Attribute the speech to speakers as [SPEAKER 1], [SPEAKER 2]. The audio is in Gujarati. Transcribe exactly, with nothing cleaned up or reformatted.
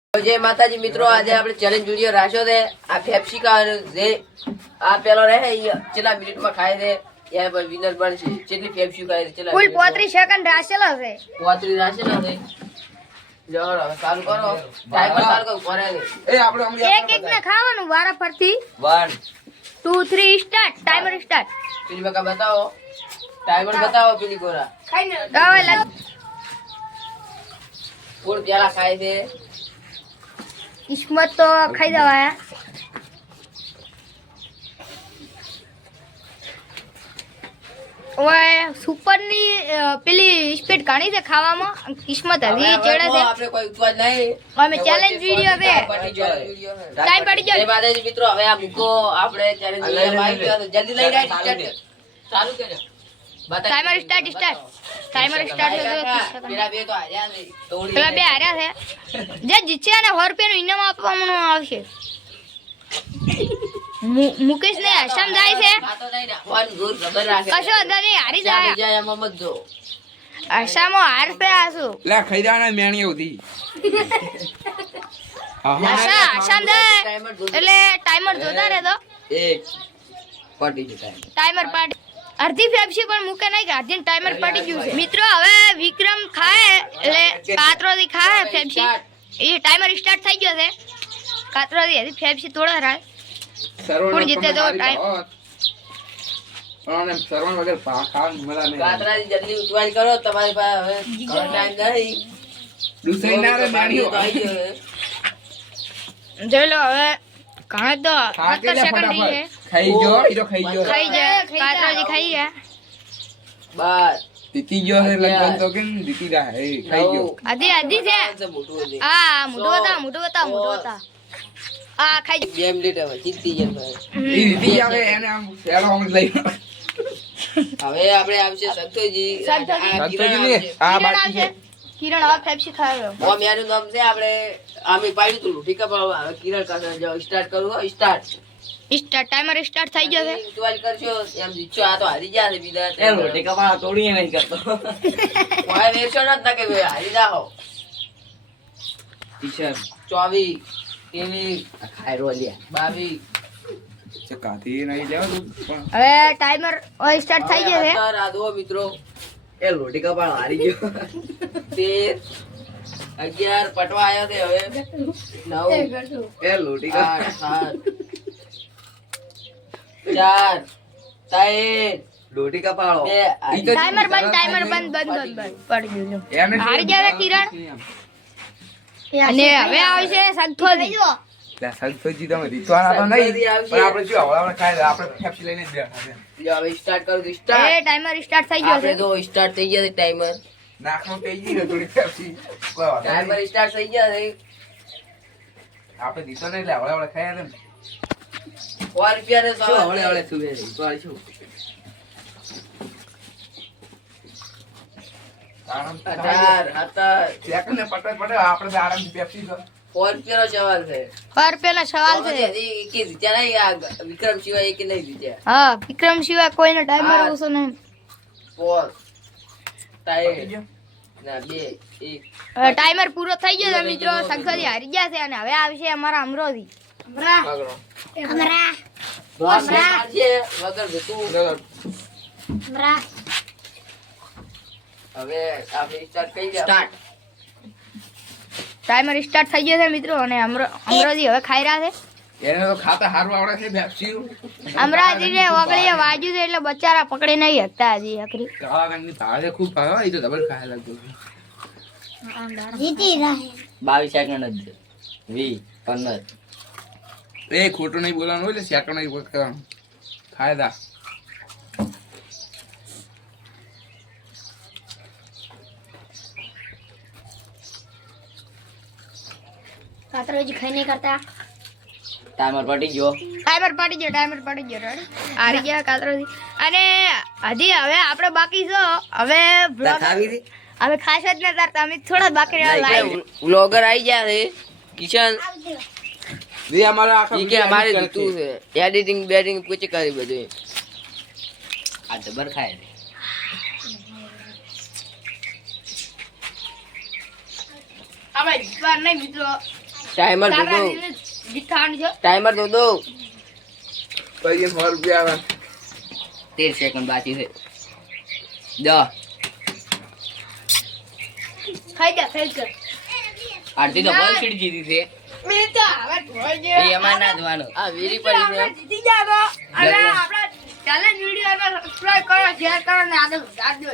[SPEAKER 1] जय माताजी मित्रों, आज આપણે ચેલેન્જ વિડિયો રાખ્યો છે આ પેપ્સી કા જે આ પેલો રહે કેટલા મિનિટ માં ખાય છે યાર પર વિનર બનશે કેટલી પેપ્સી ખાય છે કેટલા
[SPEAKER 2] કુલ પાંત્રીસ સેકન્ડ રાખેલો છે
[SPEAKER 1] પાંત્રીસ રાખેલો છે જરો હવે ચાલુ કરો ટાઈમર ચાલુ કરો કરે એ આપણે અમે
[SPEAKER 2] એક એક ને ખાવાનું વારા ફરતી
[SPEAKER 1] one
[SPEAKER 2] two three start timer start
[SPEAKER 1] પેલી બકા બતાવો ટાઈમર બતાવો પેલી કોરા
[SPEAKER 2] ખાઈને હવે લાગ
[SPEAKER 1] કોણ પેલા ખાય છે
[SPEAKER 2] કિસ્મત તો ખાઈ જવાયા ઓય સુપર ની પેલી સ્પીડ ઘણી છે ખાવામાં કિસ્મત હજી ચડે છે
[SPEAKER 1] આપણે કોઈ ઉતવા નહીં
[SPEAKER 2] અમે ચેલેન્જ વિડિયો છે ટાઈમ પડી ગયો
[SPEAKER 1] જય માતાજી મિત્રો હવે આ મૂકો આપણે ચેલેન્જ વિડિયો આવી ગયો જલ્દી લઈ રાઈટ સ્ટાર્ટ ચાલુ કરજો
[SPEAKER 2] timer start start timer start થયો
[SPEAKER 1] પેલા બે તો આયા છે તોડી
[SPEAKER 2] પેલા બે હાર્યા છે જે જીતશે અને સો રૂપિયાનું ઇનામ આપવામાં આવશે મુકેશ ને હસમ જાય છે
[SPEAKER 1] ખાતો નહીં ને વન ગુર ખબર રાખે
[SPEAKER 2] કશો અંદર નહીં હારી જાય
[SPEAKER 1] જાય એમાં મત જો
[SPEAKER 2] હસામો હાર પે આસુ
[SPEAKER 3] લે ખાઈ દેવાના મેણી ઉધી
[SPEAKER 2] હસા હસમ જાય એટલે ટાઈમર જોતા રહે તો
[SPEAKER 1] એક પડી જતા
[SPEAKER 2] ટાઈમર પાડ અડધી પેપ્સી પણ મૂકે નહીં કે અડધી ટાઈમર પડી ગયું છે મિત્રો હવે વિક્રમ ખાય એટલે કાતરોથી ખાય પેપ્સી એ ટાઈમર સ્ટાર્ટ થઈ ગયો છે કાતરોથી હજી પેપ્સી થોડા રાય કોણ જીતે તો ટાઈમ
[SPEAKER 3] પણ સરવણ વગર પા ખાવાનું મજા નહીં
[SPEAKER 1] કાતરાજી જલ્દી ઉતવાઈ કરો તમારી પાસે હવે ટાઈમ નહીં
[SPEAKER 3] દુસરી ના રે મેણી
[SPEAKER 2] જોઈ લો હવે ઘણા તો
[SPEAKER 3] ખા કે
[SPEAKER 2] સત્તર
[SPEAKER 3] લે
[SPEAKER 2] સેકન્ડ રહી છે
[SPEAKER 3] ફટાફટ ખાઈ ગયો ઈ તો ખાઈ ગયો
[SPEAKER 2] ખાઈ જાય કાતરાજી ખાઈ ગયા
[SPEAKER 1] બાર
[SPEAKER 3] જીતી ગયો છે લગન તો કે જીતી રહ્યા એ ખાઈ ગયો
[SPEAKER 2] આધી આધી છે
[SPEAKER 1] મોટું છે
[SPEAKER 2] આ મોટો હતા મોટો હતા મોટો હતા આ ખાઈ
[SPEAKER 1] બે મિનિટ હવે જીતી ગયા
[SPEAKER 3] ઈ જીતી આવે એને આમ સેલો આમ લઈ
[SPEAKER 1] હવે આપણે આવશે સંતોષજી આ કિરણ
[SPEAKER 3] સંતોષજી
[SPEAKER 1] આવશે.
[SPEAKER 3] આ
[SPEAKER 2] કિરણ
[SPEAKER 3] બાકી
[SPEAKER 2] આવશે
[SPEAKER 3] છે
[SPEAKER 2] કિરણ હવે પેપ્સી ખાયો
[SPEAKER 1] ઓમ યાનું નામ છે આપણે આમે પાડ્યું તું ઠીક છે પણ હવે કિરણ કાકા જાઓ સ્ટાર્ટ કરું હો સ્ટાર્ટ
[SPEAKER 2] સ્ટાર્ટ ટાઈમર સ્ટાર્ટ થઈ ગયો છે
[SPEAKER 1] ઉતવાઈ કરશો એમ જીતશો આ તો હારી ગયા છે બીજા
[SPEAKER 4] એ રોટી કપાળા તોડીએ નહીં કરતો
[SPEAKER 1] કોઈ વેરશો ન કે ભાઈ હારી જાઓ
[SPEAKER 4] ટી-શર્ટ
[SPEAKER 1] ચોવીસ ત્રેવીસ
[SPEAKER 4] ખાયરો લ્યા
[SPEAKER 1] બાવીસ
[SPEAKER 3] છે કાથી નહીં લેવા તું પણ
[SPEAKER 2] હવે ટાઈમર સ્ટાર્ટ થઈ ગયો છે
[SPEAKER 1] સત્તર આ જુઓ મિત્રો
[SPEAKER 4] એ રોટી કપાળા હારી ગયો
[SPEAKER 1] તેર અગિયાર પટવા આવ્યા છે હવે નવ
[SPEAKER 4] એ રોટી
[SPEAKER 1] આઠ સાત ચાર ત્રણ
[SPEAKER 4] રોટી કપાળો
[SPEAKER 1] બે
[SPEAKER 3] ઈ તો
[SPEAKER 2] ટાઈમર બંધ ટાઈમર બંધ બંધ બંધ બંધ પડી ગયું છે.
[SPEAKER 3] એને
[SPEAKER 2] હારી ગયા છે કિરણ અને હવે આવશે સંતોષી
[SPEAKER 3] લે સંતોષજી તમે રીતવાના તો નહીં પણ આપણે શું હવળાવળ ખાઈ આપણે ફેફસી લઈને જ બેઠા છે
[SPEAKER 1] જો હવે સ્ટાર્ટ કરું છું
[SPEAKER 2] એ
[SPEAKER 1] સ્ટાર્ટ
[SPEAKER 2] ટાઈમર સ્ટાર્ટ થઈ ગયો
[SPEAKER 1] આપણે
[SPEAKER 2] છે
[SPEAKER 1] જો સ્ટાર્ટ થઈ ગયા છે ટાઈમર
[SPEAKER 3] નાકમાં પેઈ ગઈ ને થોડી ફેફસી કોઈ વાંધો
[SPEAKER 1] ટાઈમર
[SPEAKER 3] નહીં.
[SPEAKER 1] સ્ટાર્ટ થઈ ગયા છે
[SPEAKER 3] આપણે દીતો નહીં એટલે હવળાવળ ખાયા ને
[SPEAKER 1] સો રૂપિયા ને
[SPEAKER 4] શું હવળે હવળે સુવે છે તો શું
[SPEAKER 3] આરામ
[SPEAKER 1] અઢાર સત્તર
[SPEAKER 3] સેકન્ડ ને પટક પટક આપણે તો આરામથી પેપ્સી તો
[SPEAKER 1] સો રૂપિયાનો સવાલ છે
[SPEAKER 2] પર પેલા સવાલ છે
[SPEAKER 1] હજી એકે જીત્યા નહીં આ વિક્રમ સિવાય એકે નહીં જીત્યા
[SPEAKER 2] હા વિક્રમ સિવાય કોઈનો ટાઈમર
[SPEAKER 1] હા.
[SPEAKER 2] ઓછો નહીં
[SPEAKER 1] ફોર
[SPEAKER 3] પતી
[SPEAKER 1] ત્રણ
[SPEAKER 3] ગયો.
[SPEAKER 1] ના બે એક
[SPEAKER 2] હવે ટાઈમર પૂરો થઈ ગયો છે મિત્રો સંતોષી હારી ગયા છે અને હવે આવશે અમારા અમરોજી
[SPEAKER 1] પકડો
[SPEAKER 2] અમરા
[SPEAKER 1] અમરા છે વગર જતું
[SPEAKER 2] અમરા
[SPEAKER 1] હવે આપણે સ્ટાર્ટ કરી દે
[SPEAKER 4] સ્ટાર્ટ
[SPEAKER 2] ટાઈમર સ્ટાર્ટ થઈ ગયો છે મિત્રો અને અમરો- અમરોજી હવે ખાઈ રહ્યા છે
[SPEAKER 3] એને તો ખાતા સારું આવડે છે પેપ્સી
[SPEAKER 2] અમરાજી ને વગડીએ વાજ્યું છે એટલે બચારા પકડી નહીં શકતા હજી આખરી
[SPEAKER 3] કાળા રંગની ભાવે ખૂબ ભાવે એ તો ડબલ ખાય લાગતું
[SPEAKER 4] બાવીસ સેકન્ડ જ છે વીસ પંદર
[SPEAKER 3] એ ખોટું નહીં બોલવાનું હોય એટલે સેકન્ડ નહીં બોલ કરવાનું ફાયદા
[SPEAKER 4] ટાઈમર પટી ગયો
[SPEAKER 2] ટાઈમર પડી ગયો ટાઈમર પડી ગયો રેડી હારી ગયા કાતરોજી અને હજી હવે આપણે બાકી છો હવે vlog-
[SPEAKER 4] ખાવી હતી
[SPEAKER 2] હવે ખાસ જ નતા તમે થોડા બાકી રહ્યા લાઈવ
[SPEAKER 1] વ્લોગર આવી ગયા છે કિશન
[SPEAKER 3] જે અમારા આખા
[SPEAKER 1] ઈ કે અમારે જીતું છે એડિટિંગ બેડિંગ પૂછી કરી બધું
[SPEAKER 4] આ જબર ખાય છે
[SPEAKER 2] આપણે જીતવા નહીં મિત્રો
[SPEAKER 1] ટાઈમર દો દો
[SPEAKER 2] જીત થવાનું છે.
[SPEAKER 1] ટાઈમર દો દો
[SPEAKER 3] પછી સો રૂપિયા આવે
[SPEAKER 4] તેર સેકન્ડ બાકી છે દસ
[SPEAKER 2] ખાઈ જા ખાઈ જા.
[SPEAKER 4] આરતી તો બહુ સીડી જીતી છે
[SPEAKER 2] મેં તો હવે ધોઈ દે.
[SPEAKER 4] એ એમાં ના જોવાનું
[SPEAKER 1] આ વીરી પડી છે
[SPEAKER 2] આપણે જીતી ગયા તો. અને આપણા challenge વિડીયોને સબસ્ક્રાઇબ કરો, શેર કરો ને આગળ વધા દો.